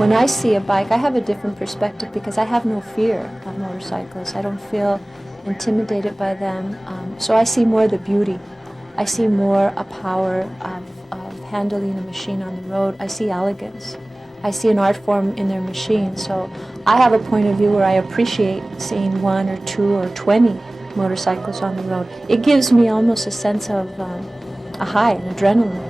When I see a bike, I have a different perspective because I have no fear of motorcycles. I don't feel intimidated by them. So I see more the beauty. I see more a power of handling a machine on the road. I see elegance. I see an art form in their machine. So I have a point of view where I appreciate seeing 1 or 2 or 20 motorcycles on the road. It gives me almost a sense of a high, an adrenaline.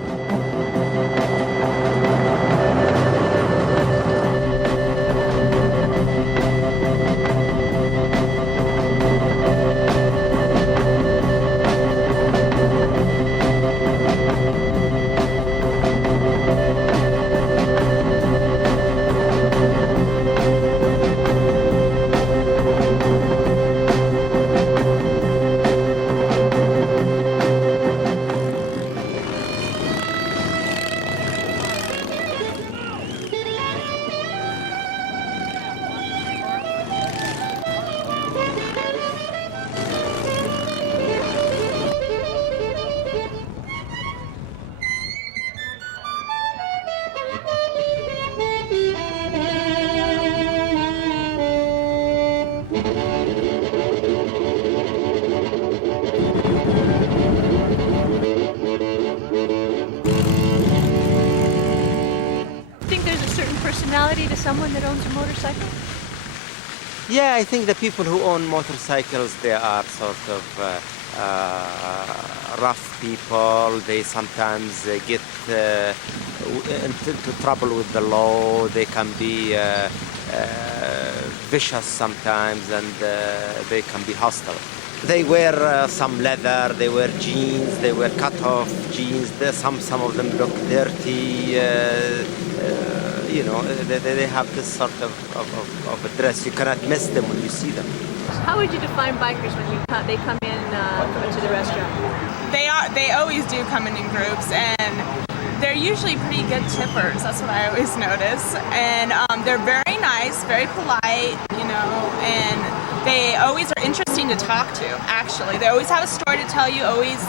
To someone that owns a motorcycle? Yeah, I think the people who own motorcycles, they are sort of rough people. They sometimes get into trouble with the law. They can be vicious sometimes, and they can be hostile. They wear some leather, they wear jeans, they wear cut-off jeans. Some of them look dirty. You know, they have this sort of a dress. You cannot miss them when you see them. How would you define bikers when they come in to the restaurant? They always do come in groups, and they're usually pretty good tippers. That's what I always notice. And they're very nice, very polite, you know, and they always are interesting to talk to, actually. They always have a story to tell you, always,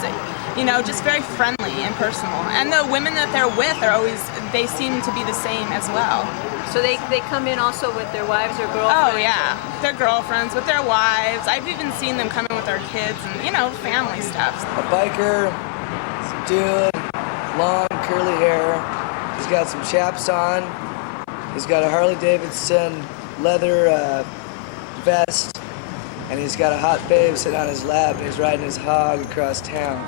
you know, just very friendly and personal. And the women that they're with are always, they seem to be the same as well. So they come in also with their wives or girlfriends? Oh, yeah. Their girlfriends, with their wives. I've even seen them come in with their kids and, you know, family stuff. A biker, dude, long curly hair. He's got some chaps on. He's got a Harley Davidson leather vest. And he's got a hot babe sitting on his lap, and he's riding his hog across town.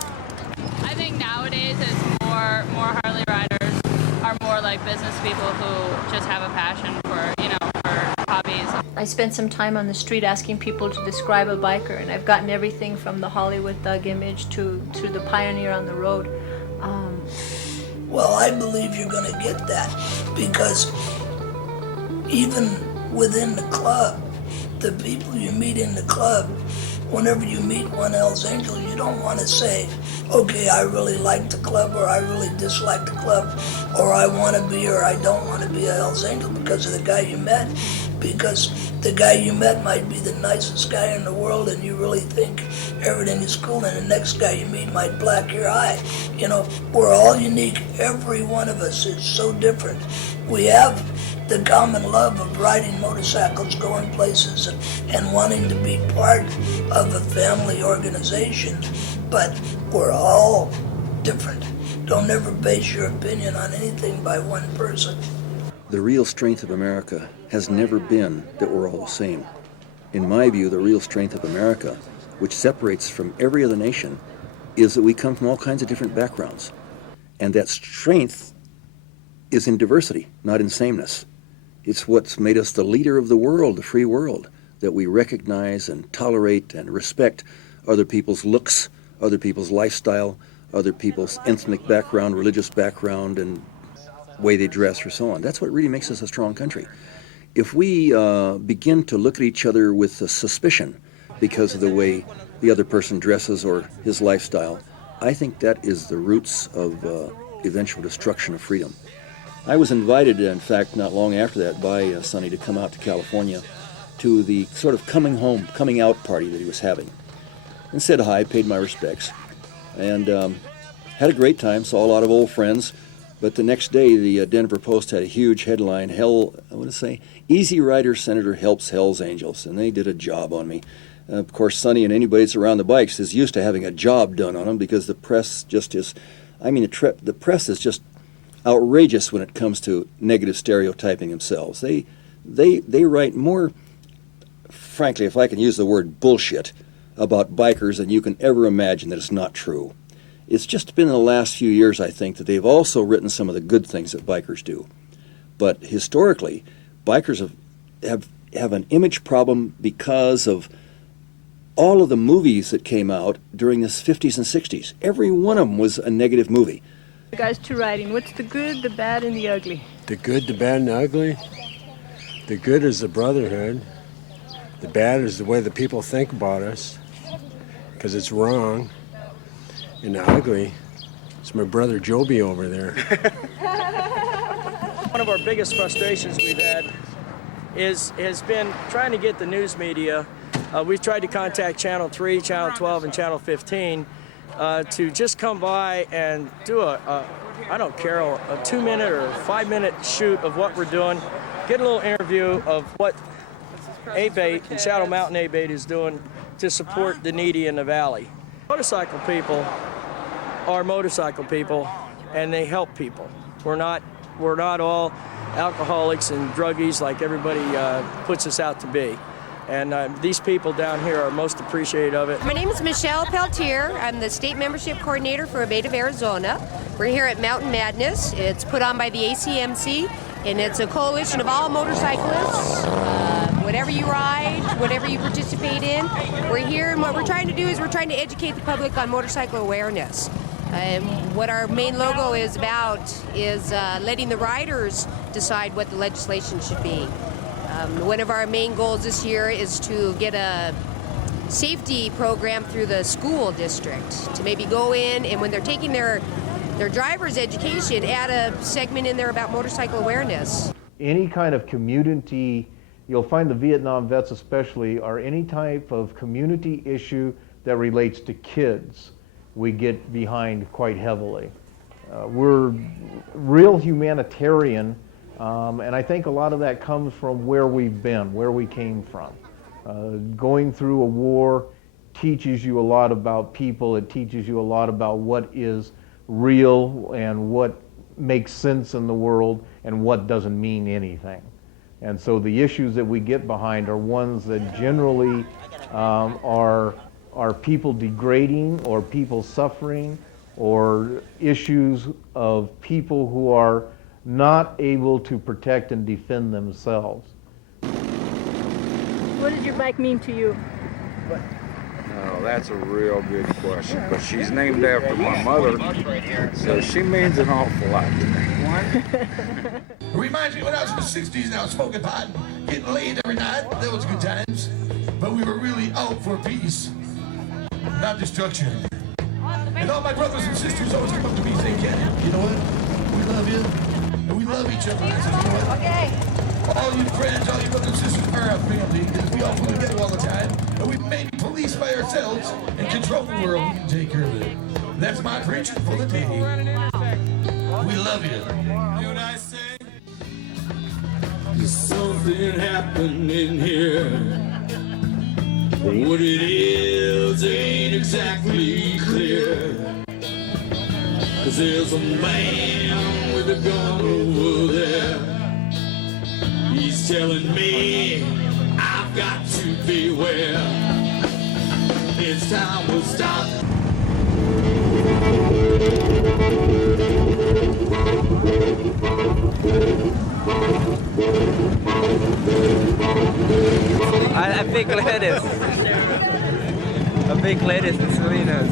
I think nowadays it's more Harley riders are more like business people who just have a passion for, you know, for hobbies. I spent some time on the street asking people to describe a biker, and I've gotten everything from the Hollywood thug image to the pioneer on the road. Well, I believe you're going to get that, because even within the club, the people you meet in the club, whenever you meet one Hells Angel, you don't want to say, okay, I really like the club, or I really dislike the club, or I want to be or I don't want to be a Hells Angel because of the guy you met. Because the guy you met might be the nicest guy in the world and you really think everything is cool, and the next guy you meet might black your eye. You know, we're all unique. Every one of us is so different. We have the common love of riding motorcycles, going places, and wanting to be part of a family organization, but we're all different. Don't ever base your opinion on anything by one person. The real strength of America has never been that we're all the same. In my view, the real strength of America, which separates from every other nation, is that we come from all kinds of different backgrounds. And that strength is in diversity, not in sameness. It's what's made us the leader of the world, the free world, that we recognize and tolerate and respect other people's looks, other people's lifestyle, other people's ethnic background, religious background, and way they dress or so on. That's what really makes us a strong country. If we begin to look at each other with suspicion because of the way the other person dresses or his lifestyle, I think that is the roots of eventual destruction of freedom. I was invited, in fact, not long after that by Sonny to come out to California to the sort of coming out party that he was having. And said hi, paid my respects, and had a great time, saw a lot of old friends. But the next day, the Denver Post had a huge headline, Easy Rider Senator Helps Hell's Angels, and they did a job on me. Of course, Sonny and anybody that's around the bikes is used to having a job done on them because the press just is, the press is just outrageous when it comes to negative stereotyping themselves. They write more, frankly, if I can use the word bullshit, about bikers than you can ever imagine that it's not true. It's just been in the last few years, I think, that they've also written some of the good things that bikers do. But historically, bikers have an image problem because of all of the movies that came out during the 50s and 60s. Every one of them was a negative movie. Guys, to riding, what's the good, the bad, and the ugly? The good, the bad, and the ugly? The good is the brotherhood. The bad is the way the people think about us, because it's wrong. And the ugly, it's my brother Joby over there. One of our biggest frustrations we've had has been trying to get the news media. We've tried to contact Channel 3, Channel 12, and Channel 15 to just come by and do I don't care, a 2-minute or 5-minute shoot of what we're doing, get a little interview of what ABATE and Shadow Mountain ABATE is doing to support the needy in the valley. Motorcycle people are motorcycle people, and they help people. We're not all alcoholics and druggies like everybody puts us out to be. And these people down here are most appreciative of it. My name is Michelle Peltier. I'm the state membership coordinator for ABATE of Arizona. We're here at Mountain Madness. It's put on by the ACMC, and it's a coalition of all motorcyclists. Whatever you ride, whatever you participate in, we're here, and what we're trying to do is we're trying to educate the public on motorcycle awareness. What our main logo is about is letting the riders decide what the legislation should be. One of our main goals this year is to get a safety program through the school district to maybe go in, and when they're taking their driver's education, add a segment in there about motorcycle awareness. Any kind of community, you'll find the Vietnam vets especially, are any type of community issue that relates to kids, we get behind quite heavily. We're real humanitarian, and I think a lot of that comes from where we've been, where we came from. Going through a war teaches you a lot about people. It teaches you a lot about what is real and what makes sense in the world and what doesn't mean anything. And so the issues that we get behind are ones that generally are people degrading or people suffering, or issues of people who are not able to protect and defend themselves. What does your bike mean to you? Oh, that's a real good question, but she's named after my mother, so she means an awful lot to me. It reminds me when I was in the 60s and I was smoking pot, getting laid every night. That was good times. But we were really out for peace, not destruction. And all my brothers and sisters always come up to me and say, Ken, you know what? We love you, and we love each other. I said, you know what? Okay. All you friends, all you brothers and sisters are our family, because we all pull together all the time, and we may be police by ourselves and control the world. We can take care of it. That's my preaching for the day. We love you. There's something happening here. What it is ain't exactly clear. 'Cause there's a man with a gun over there. He's telling me I've got to beware. It's time to stop. A big lettuce. A big lettuce in Salinas.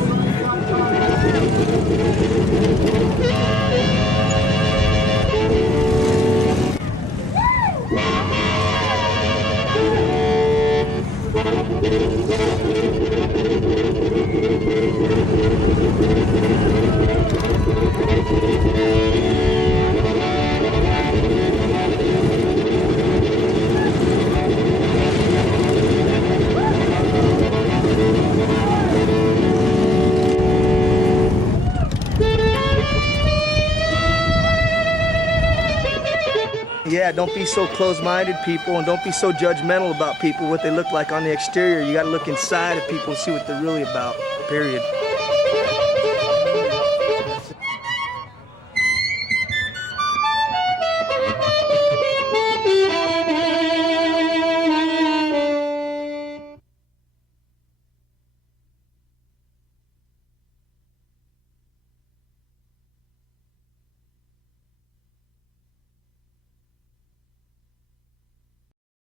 Yeah, don't be so closed-minded, people, and don't be so judgmental about people, what they look like on the exterior. You got to look inside of people and see what they're really about, period.